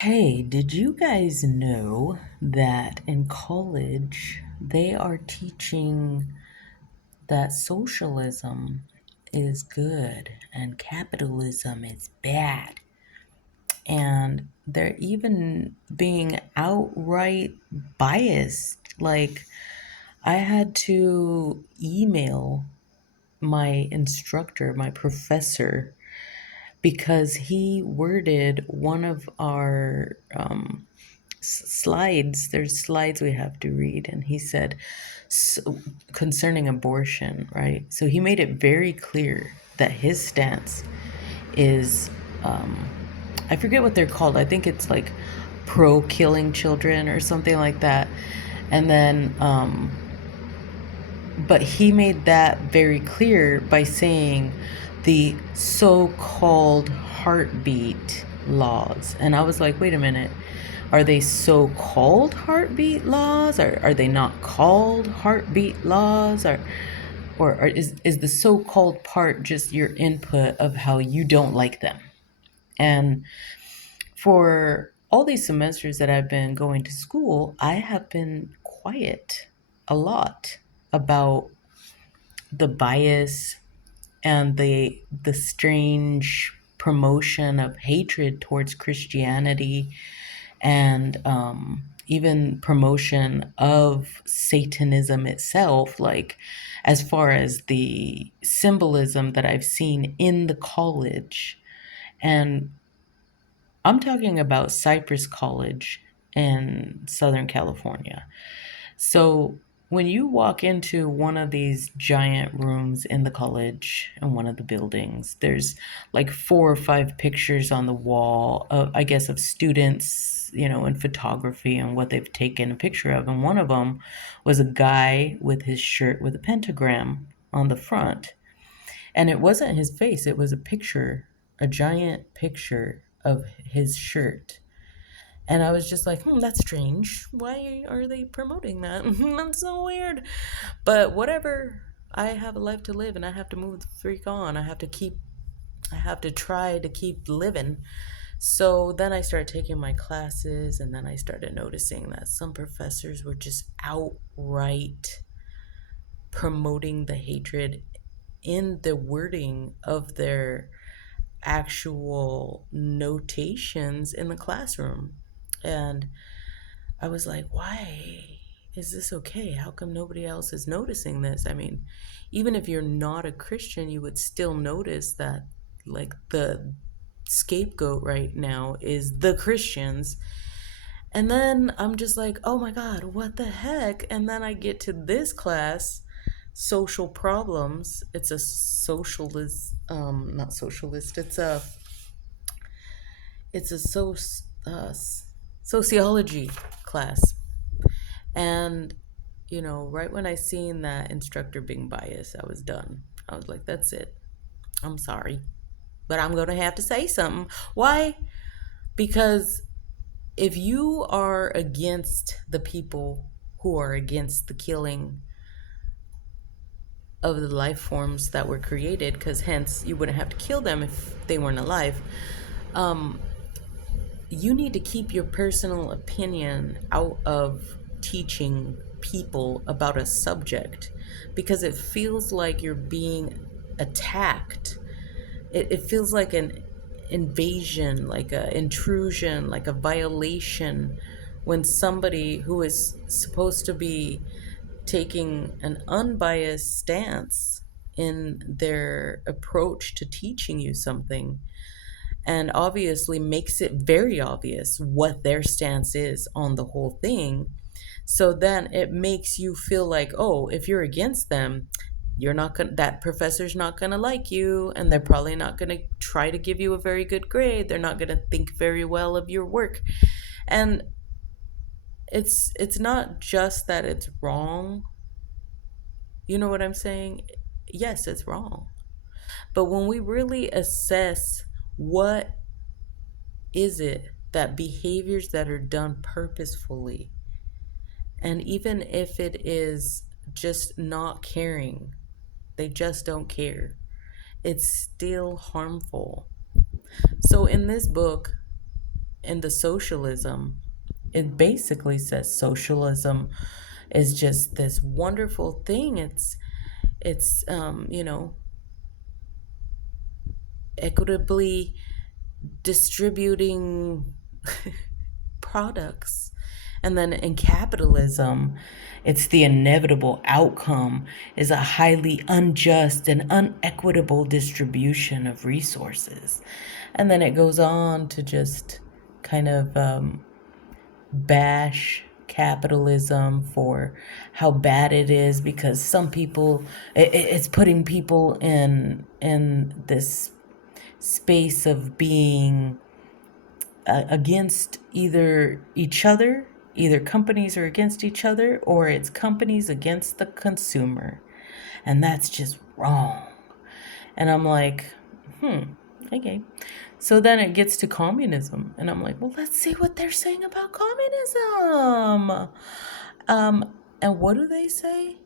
Hey, did you guys know that in college they are teaching that socialism is good and capitalism is bad? And they're even being outright biased. Like, I had to email my instructor, my professor, because he worded one of our slides. There's slides we have to read, and he said, so, concerning abortion, right? So he made it very clear that his stance is, I forget what they're called. I think it's like pro killing children or something like that. And then, but he made that very clear by saying the so-called heartbeat laws. And I was like, wait a minute. Are they so-called heartbeat laws? Or are they not called heartbeat laws? Or is the so-called part just your input of how you don't like them? And for all these semesters that I've been going to school, I have been quiet a lot about the bias and the strange promotion of hatred towards Christianity, and even promotion of Satanism itself, like as far as the symbolism that I've seen in the college. And I'm talking about Cypress College in Southern California. So when you walk into one of these giant rooms in the college in one of the buildings, there's like four or five pictures on the wall, I guess, of students, in photography and what they've taken a picture of. And one of them was a guy with his shirt with a pentagram on the front. And it wasn't his face, it was a picture, a giant picture of his shirt. And I was just like, that's strange. Why are they promoting that? That's so weird. But whatever. I have a life to live and I have to move the freak on. I have to try to keep living. So then I started taking my classes, and then I started noticing that some professors were just outright promoting the hatred in the wording of their actual notations in the classroom. And I was like, why is this okay? How come nobody else is noticing this? I mean, even if you're not a Christian, you would still notice that, like, the scapegoat right now is the Christians. And then I'm just like, oh my God, what the heck? And then I get to this class, social problems. It's a socialist, not socialist. It's a sociology class. And, right when I seen that instructor being biased, I was done. I was like, that's it. I'm sorry. But I'm going to have to say something. Why? Because if you are against the people who are against the killing of the life forms that were created, because hence you wouldn't have to kill them if they weren't alive, um, you need to keep your personal opinion out of teaching people about a subject, because it feels like you're being attacked. It feels like an invasion, like an intrusion, like a violation, when somebody who is supposed to be taking an unbiased stance in their approach to teaching you something, and obviously makes it very obvious what their stance is on the whole thing. So then it makes you feel like, oh, if you're against them, you're not going that professor's not going to like you, and they're probably not going to try to give you a very good grade. They're not going to think very well of your work. And it's not just that it's wrong. You know what I'm saying? Yes, it's wrong. But when we really assess what is it that behaviors that are done purposefully, and even if it is just not caring, they just don't care, it's still harmful. So in this book, in the socialism, it basically says socialism is just this wonderful thing. It's equitably distributing products. And then in capitalism, it's the inevitable outcome is a highly unjust and unequitable distribution of resources. And then it goes on to just kind of bash capitalism for how bad it is, because some people, it's putting people in this space of being against either each other. Either companies are against each other, or it's companies against the consumer. And that's just wrong. And I'm like, okay. So then it gets to communism. And I'm like, well, let's see what they're saying about communism. And what do they say?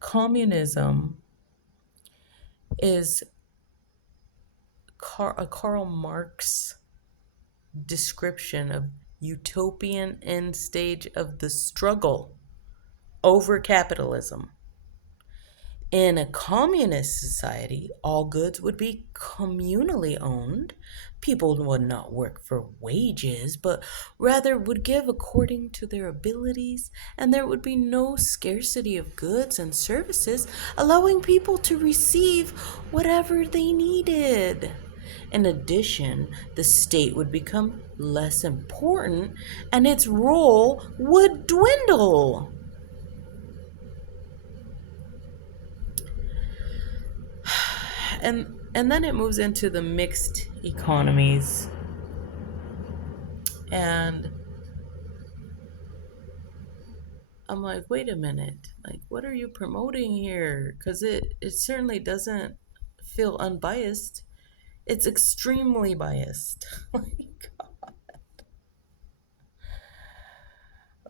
Communism is a Karl Marx description of utopian end stage of the struggle over capitalism. In a communist society, all goods would be communally owned. People would not work for wages, but rather would give according to their abilities, and there would be no scarcity of goods and services, allowing people to receive whatever they needed. In addition, the state would become less important and its role would dwindle. And then it moves into the mixed economies. And I'm like, wait a minute. Like, what are you promoting here? Because it certainly doesn't feel unbiased. It's extremely biased. Like,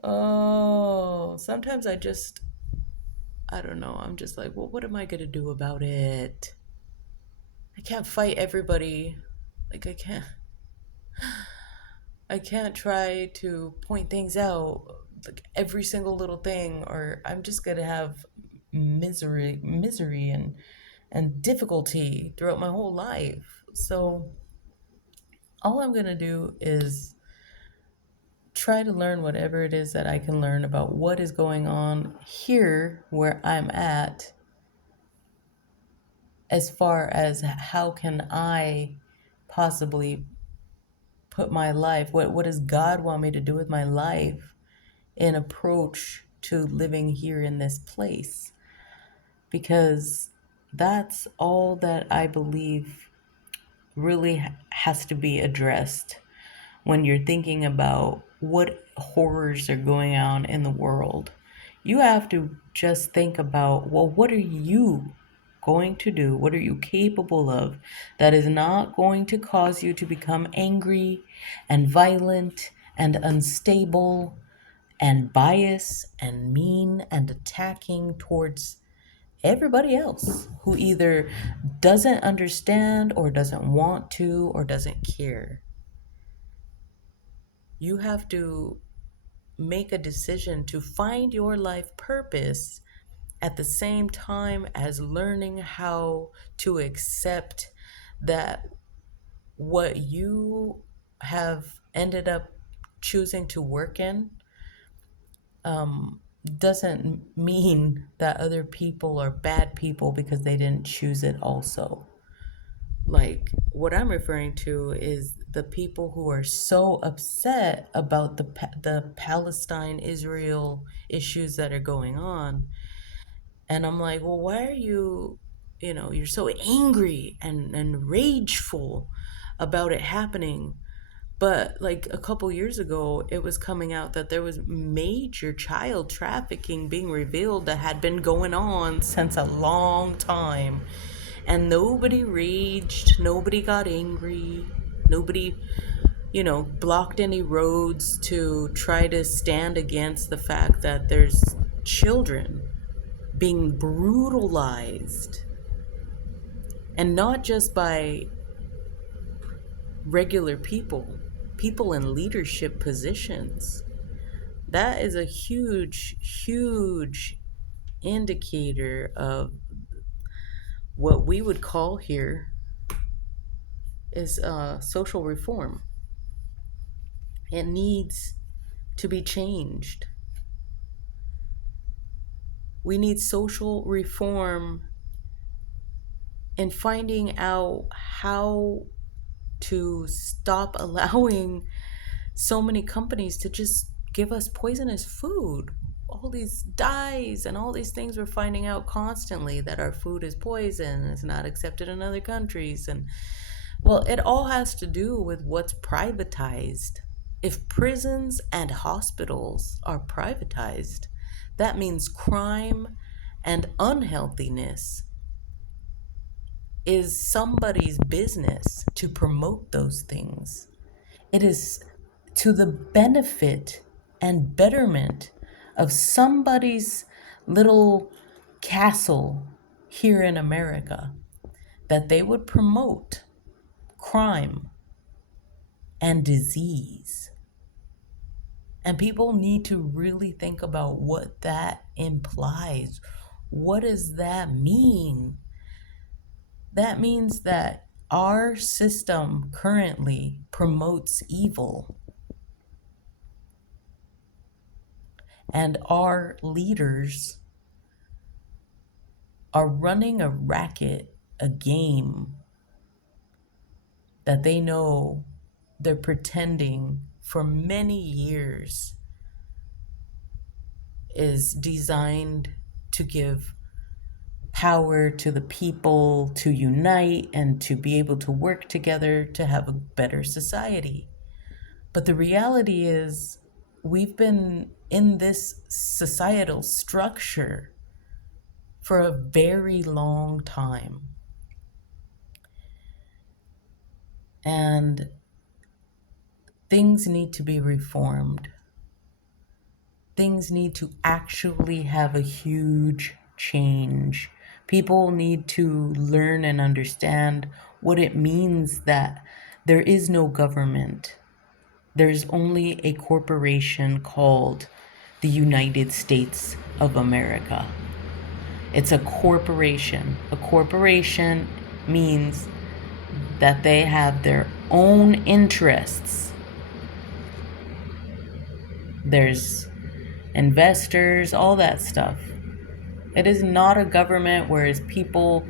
oh, sometimes I don't know. I'm just like, well, what am I going to do about it? I can't fight everybody. Like, I can't try to point things out, like every single little thing, or I'm just gonna have misery and difficulty throughout my whole life. So all I'm gonna do is try to learn whatever it is that I can learn about what is going on here where I'm at, as far as how can I possibly put my life, what does God want me to do with my life in approach to living here in this place, because that's all that I believe really has to be addressed when you're thinking about what horrors are going on in the world. You have to just think about, well, what are you going to do? What are you capable of that is not going to cause you to become angry and violent and unstable and biased and mean and attacking towards everybody else who either doesn't understand or doesn't want to or doesn't care. You have to make a decision to find your life purpose at the same time as learning how to accept that what you have ended up choosing to work in doesn't mean that other people are bad people because they didn't choose it also. Like, what I'm referring to is the people who are so upset about the Palestine Israel issues that are going on. And I'm like, well, why are you're so angry and rageful about it happening? But like a couple years ago, it was coming out that there was major child trafficking being revealed that had been going on since a long time. And nobody raged, nobody got angry, nobody, blocked any roads to try to stand against the fact that there's children being brutalized. And not just by regular people, people in leadership positions. That is a huge, huge indicator of what we would call here is social reform. It needs to be changed. We need social reform in finding out how to stop allowing so many companies to just give us poisonous food. All these dyes and all these things we're finding out constantly that our food is poison, it's not accepted in other countries. And well, it all has to do with what's privatized. If prisons and hospitals are privatized, that means crime and unhealthiness is somebody's business to promote those things. It is to the benefit and betterment of somebody's little castle here in America that they would promote crime and disease. And people need to really think about what that implies. What does that mean? That means that our system currently promotes evil, and our leaders are running a racket, a game that they know they're pretending for many years is designed to give power to the people to unite and to be able to work together to have a better society. But the reality is, we've been in this societal structure for a very long time. And things need to be reformed. Things need to actually have a huge change. People need to learn and understand what it means that there is no government. There's only a corporation called the United States of America. It's a corporation. A corporation means that they have their own interests. There's investors, all that stuff. It is not a government where it's people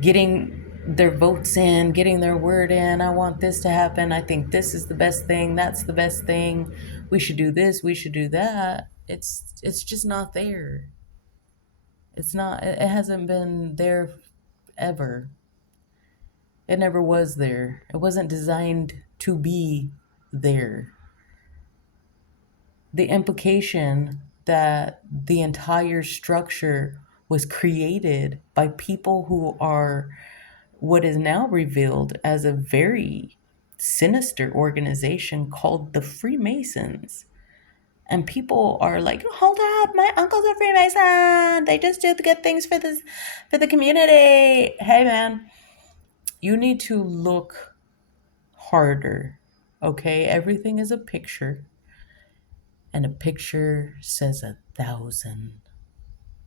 getting their votes in, getting their word in. I want this to happen. I think this is the best thing. That's the best thing. We should do this. We should do that. It's just not there. It's not. It hasn't been there ever. It never was there. It wasn't designed to be there. The implication that the entire structure was created by people who are what is now revealed as a very sinister organization called the Freemasons. And people are like, hold up, my uncle's a Freemason. They just do the good things for the community. Hey man, you need to look harder. Okay? Everything is a picture. And a picture says 1,000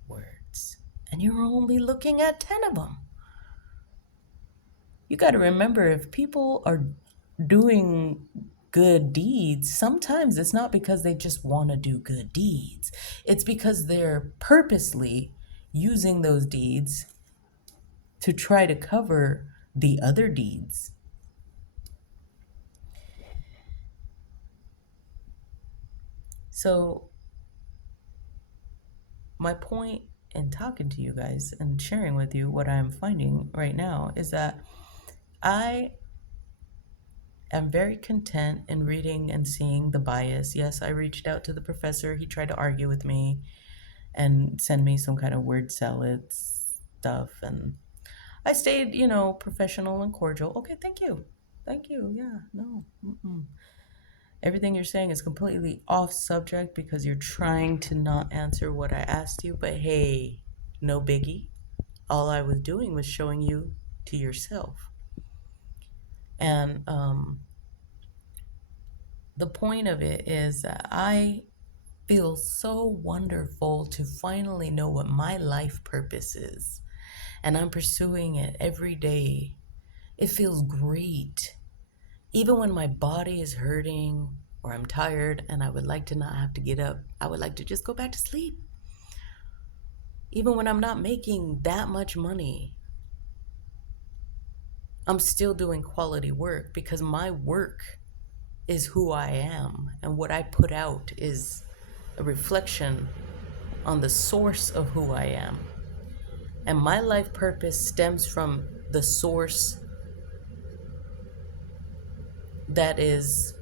words. And you're only looking at 10 of them. You got to remember, if people are doing good deeds, sometimes it's not because they just want to do good deeds. It's because they're purposely using those deeds to try to cover the other deeds. So, my point in talking to you guys and sharing with you what I'm finding right now is that I am very content in reading and seeing the bias. Yes, I reached out to the professor. He tried to argue with me and send me some kind of word salad stuff. And I stayed, professional and cordial. Okay, thank you. Thank you. Yeah, no. Mm-mm. Everything you're saying is completely off subject because you're trying to not answer what I asked you. But hey, no biggie. All I was doing was showing you to yourself. And the point of it is that I feel so wonderful to finally know what my life purpose is. And I'm pursuing it every day. It feels great. Even when my body is hurting or I'm tired and I would like to not have to get up, I would like to just go back to sleep. Even when I'm not making that much money, I'm still doing quality work because my work is who I am, and what I put out is a reflection on the source of who I am. And my life purpose stems from the source that is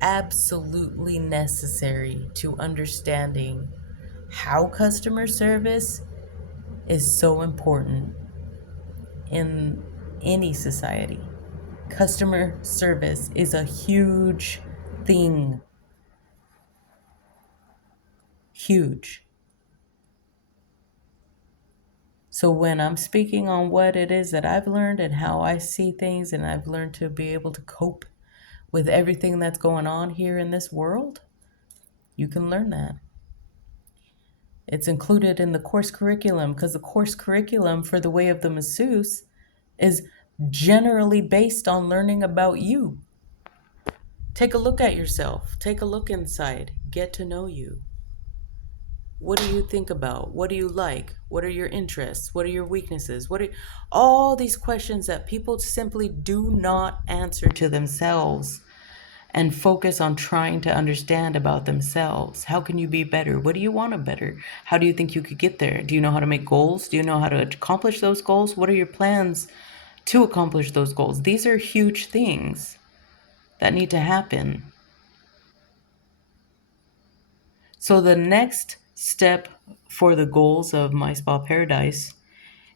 absolutely necessary to understanding how customer service is so important in any society. Customer service is a huge thing. Huge. So when I'm speaking on what it is that I've learned and how I see things, and I've learned to be able to cope with everything that's going on here in this world, you can learn that. It's included in the course curriculum because the course curriculum for the Way of the Masseuse is generally based on learning about you. Take a look at yourself. Take a look inside. Get to know you. What do you think about? What do you like? What are your interests? What are your weaknesses? What are all these questions that people simply do not answer to themselves and focus on trying to understand about themselves? How can you be better? What do you want to better? How do you think you could get there? Do you know how to make goals? Do you know how to accomplish those goals? What are your plans to accomplish those goals? These are huge things that need to happen. So the next step for the goals of My Spa Paradise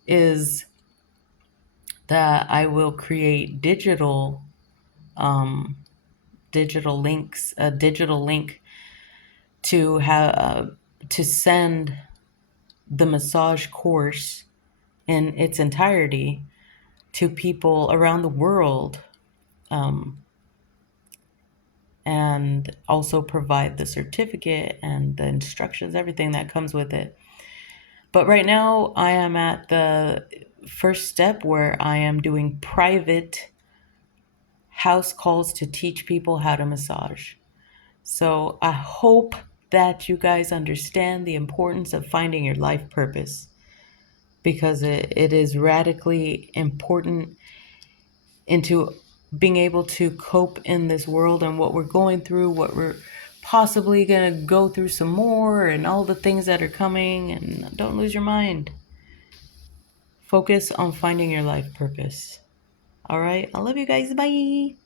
is that I will create digital links, a digital link to have to send the massage course in its entirety to people around the world, um, and also provide the certificate and the instructions, everything that comes with it. But right now, I am at the first step where I am doing private house calls to teach people how to massage. So I hope that you guys understand the importance of finding your life purpose, because it is radically important into being able to cope in this world and what we're going through, what we're possibly going to go through some more, and all the things that are coming. And don't lose your mind. Focus on finding your life purpose. All right. I love you guys. Bye.